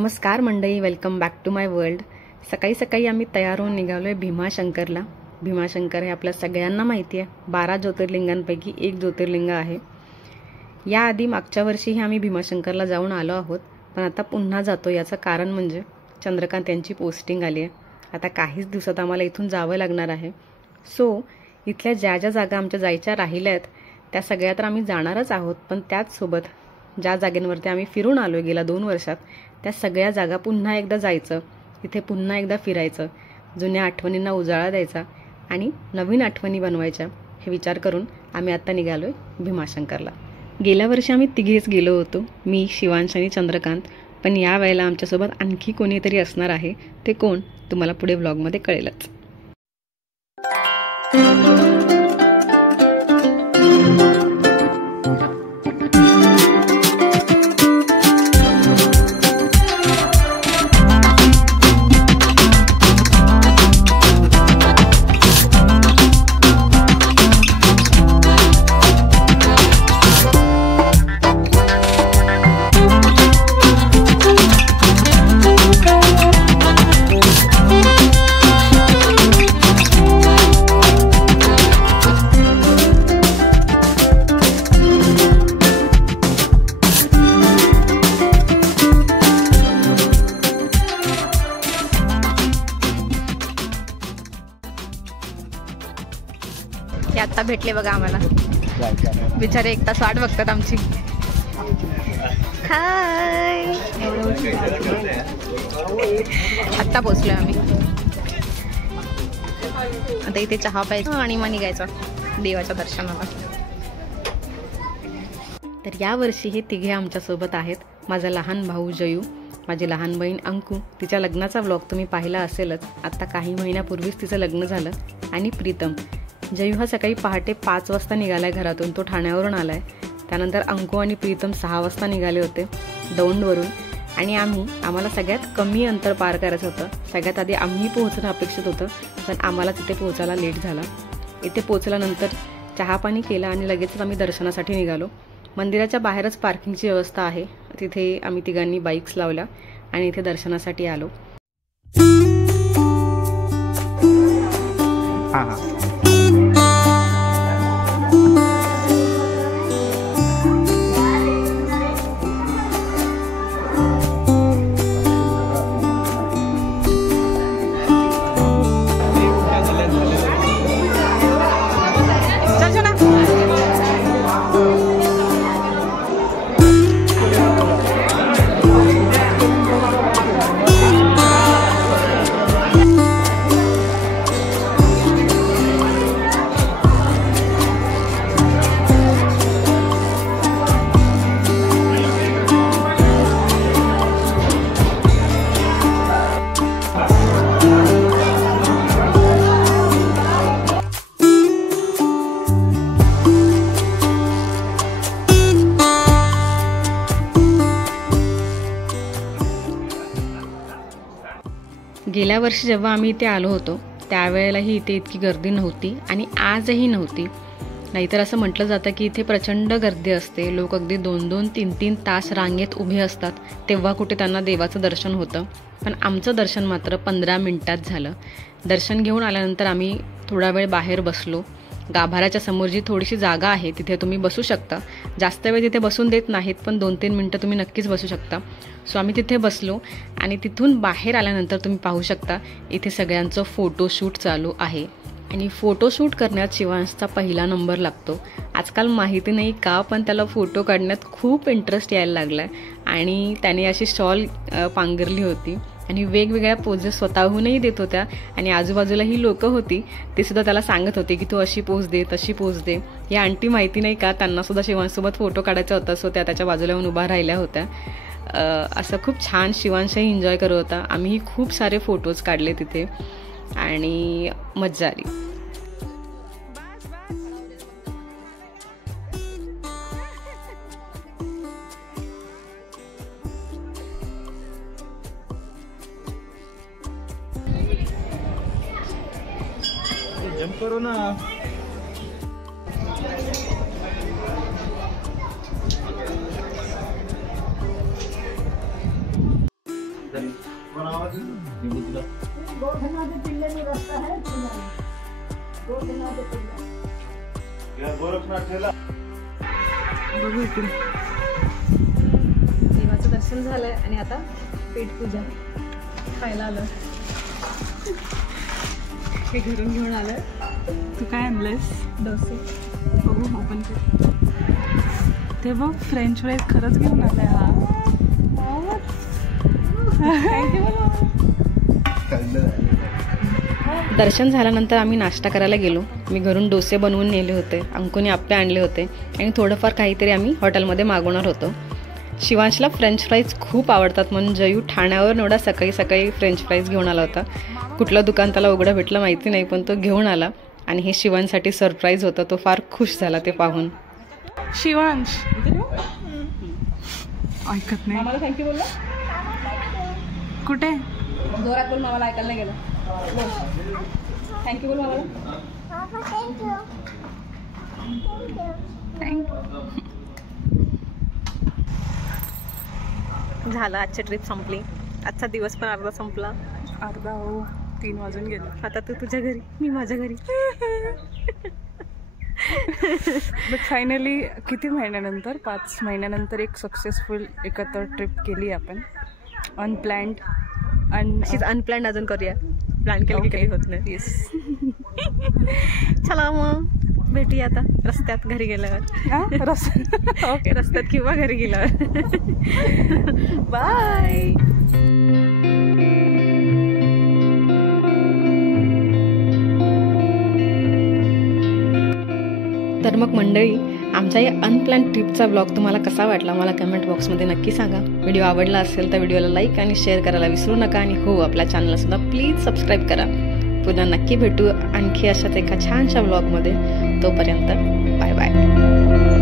नमस्कार मंडळी, welcome back to my world. सकाळी सकाळी आम्ही तयार होऊन निघालोय भीमाशंकरला। भीमाशंकर हे आपल्या सगळ्यांना माहिती आहे, 12 ज्योतिर्लिंगांपैकी एक ज्योतिर्लिंग आहे। याआधी मागच्या वर्षीही आम्ही भीमाशंकरला जाऊन आलो आहोत, पण आता पुन्हा जातो। याचं कारण म्हणजे चंद्रकांत यांची पोस्टिंग आली आहे। आता काहीच दिवसात आम्हाला इथून जावं लागणार आहे। सो इथल्या ज्या ज्या जागा आमच्या जायच्या राहिल्या आहेत त्या सगळ्या तर आम्ही जाणारच आहोत, पण त्याच सोबत ज्या जागांवरती आम्ही फिरून आलोय गेल्या 2 वर्षात त्या सगळ्या जागा पुन्हा एकदा जायचं, तिथे पुन्हा एकदा फिरायचं, जुन्या आठवणींना उजाळा द्यायचा आणि नवीन आठवणी बनवायच्या हे विचार करून आम्ही आता निघालोय भीमाशंकरला। गेल्या वर्षी आम्ही तिघेच गेलो होतो, मी, शिवांश आणि चंद्रकांत। पण या वेळेला आमच्यासोबत आणखी कोणीतरी असणार आहे। ते कोण तुम्हाला पुढे व्लॉगमध्ये कळेलच। आता भेटले बघा आम्हाला, बिचारे 1 तास वाट बघतात आमची। हाय, आता पोहोचलोय आम्ही। आता इथे चहा प्यायचा आणि मग निघायचं देवाच्या दर्शनाला। तर या वर्षी हे तिघे आमच्या सोबत आहेत। माझा लहान भाऊ जयू, माझी लहान बहीण अंकू, तिच्या लग्नाचा व्लॉग तुम्ही पाहिला असेलच, आता काही महिन्यापूर्वीच तिचं लग्न झालं, आणि प्रीतम। जयू हा सकाळी पहाटे 5 वाजता निघालाय घरातून, तो ठाण्यावरून आलाय। त्यानंतर अंकू आणि प्रीतम 6 वाजता निघाले होते दौंडवरून, आणि आम्हाला सगळ्यात कमी अंतर पार करायचं होतं। सगळ्यात आधी आम्ही पोहोचणं अपेक्षित होतं, पण आम्हाला तिथे पोहोचायला लेट झाला। इथे पोहोचल्यानंतर चहा पाणी केला आणि लगेचच आम्ही दर्शनासाठी निघालो। मंदिराच्या बाहेरच पार्किंगची व्यवस्था आहे, तिथे आम्ही तिघांनी बाईक्स लावल्या आणि इथे दर्शनासाठी आलो। गेल्या वर्षी जेव्हा आम्ही इथे आलो होतो त्यावेळेलाही इथे इतकी गर्दी नव्हती आणि आजही नव्हती। नाहीतर असं म्हटलं जातं की इथे प्रचंड गर्दी असते, लोक अगदी 2-2, 3-3 तास रांगेत उभे असतात, तेव्हा कुठे त्यांना देवाचं दर्शन होतं। पण आमचं दर्शन मात्र 15 मिनिटात झालं। दर्शन घेऊन आल्यानंतर आम्ही थोडा वेळ बाहेर बसलो। गाभाऱ्याच्या समोर जी थोडीशी जागा आहे तिथे तुम्ही बसू शकता, जास्त वेळ तिथे बसून देत नाहीत, पण 2-3 मिनटं तुम्ही नक्कीच बसू शकता। सो आम्ही तिथे बसलो आणि तिथून बाहेर आल्यानंतर तुम्ही पाहू शकता इथे सगळ्यांचं फोटोशूट चालू आहे। आणि फोटोशूट करण्यात शिवांशचा पहिला नंबर लागतो। आजकाल माहिती नाही का, पण त्याला फोटो काढण्यात खूप इंटरेस्ट यायला लागला आहे, आणि त्याने अशी शॉल पांघरली होती आणि वेगवेगळ्या पोजेस स्वतःहूनही देत होत्या, आणि आजूबाजूला ही लोक होती ते सुद्धा त्याला सांगत होते की तू अशी पोज दे, तशी पोज दे। या आंटी माहिती नाही का, त्यांना सुद्धा शिवांशसोबत फोटो काढायचा होता, सो त्या त्याच्या बाजूला येऊन उभा राहिल्या होत्या। असं खूप छान शिवांशही एन्जॉय करत होता। आम्हीही खूप सारे फोटोज काढले तिथे आणि मज्जा आली। जंप करो ना। बघू इकडे देवाचं दर्शन झालंय आणि आता पेट पूजा खायला आलं. हे घरून घेऊन आलं. तू काय आणलंयस? डोसे. बघू ओपन कर. ते बघ फ्रेंच फ्राईज खरंच घेऊन आलाय हा. दर्शन झाल्यानंतर आम्ही नाश्ता करायला गेलो. मी घरून डोसे बनवून नेले होते, अंकुने आप्पे आणले होते आणि थोडंफार काहीतरी आम्ही हॉटेलमध्ये मागवणार होतो. शिवांशला फ्रेंच फ्राईज खूप आवडतात म्हणून जयू ठाण्यावर एवढा सकाळी सकाळी फ्रेंच फ्राईज घेऊन आला होता. कुठलं दुकान त्याला उघडं भेटलं माहिती नाही, पण तो घेऊन आला आणि हे शिवांसाठी सरप्राईज होतं. तो फार खुश झाला ते पाहून. शिवांश ऐकत नाही. मामाला थँक्यू बोलला. कुठे? जोरात बोल, मामाला ऐकायला नाही गेलं. थँक्यू बोल मामाला. झालं, आजची ट्रिप संपली. आजचा दिवस पण अर्धा संपला. अर्धा हो 3 वाजून गेले. आता तू तुझ्या घरी, मी माझ्या घरी. बट फायनली किती महिन्यानंतर 5 महिन्यानंतर एक सक्सेसफुल एकत्र ट्रिप केली आपण. अनप्लॅन्ड अशीच अनप्लॅन्ड अजून करूया. प्लॅन केलं की काही होत नाही. येस. चला मग भेटूया आता रस्त्यात घरी गेल्यावर. ओके, रस्त्यात किंवा घरी गेल्यावर. बाय. तर मग मंडळी, आमच्या या अनप्लॅन ट्रिपचा ब्लॉग तुम्हाला कसा वाटला मला कमेंट बॉक्समध्ये नक्की सांगा. व्हिडिओ आवडला असेल तर व्हिडिओला लाईक आणि शेअर करायला विसरू नका. आणि हो, आपल्या चॅनलला सुद्धा प्लीज सबस्क्राईब करा. पुन्हा नक्की भेटू आणखी अशाच एका छानशा ब्लॉगमध्ये. तोपर्यंत बाय बाय.